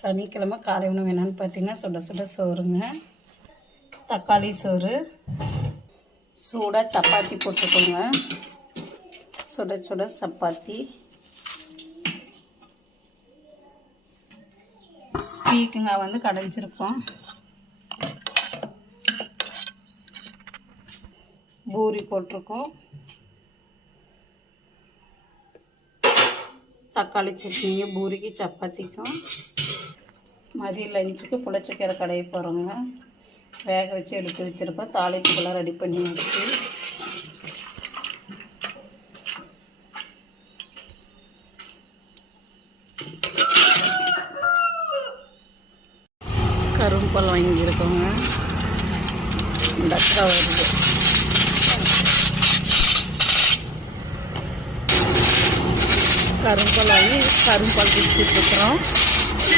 சனிக்கிழமை காலை உணவு என்னென்னு பார்த்தீங்கன்னா சுட சுட சோறுங்க, தக்காளி சோறு, சூடாக சப்பாத்தி போட்டுக்கோங்க. சுட சுட சப்பாத்தி, பீக்கங்காய் வந்து கடைஞ்சிருக்கோம், பூரி போட்டிருக்கோம், தக்காளி சட்னிங்க பூரிக்கு சப்பாத்திக்கும். மதிய லஞ்சுக்கு புளிச்சக்கீரை கடைய போகிறோங்க. வேக வச்சு எடுத்து வச்சுருக்கோம். தாளிப்புக்கெல்லாம் ரெடி பண்ணி வச்சு கரும்பல் வாங்கியிருக்கோங்க. இந்த அக்கா வருது. கரும்பல் வாங்கி கரும்பால் குடிச்சிட்ருக்குறோம்.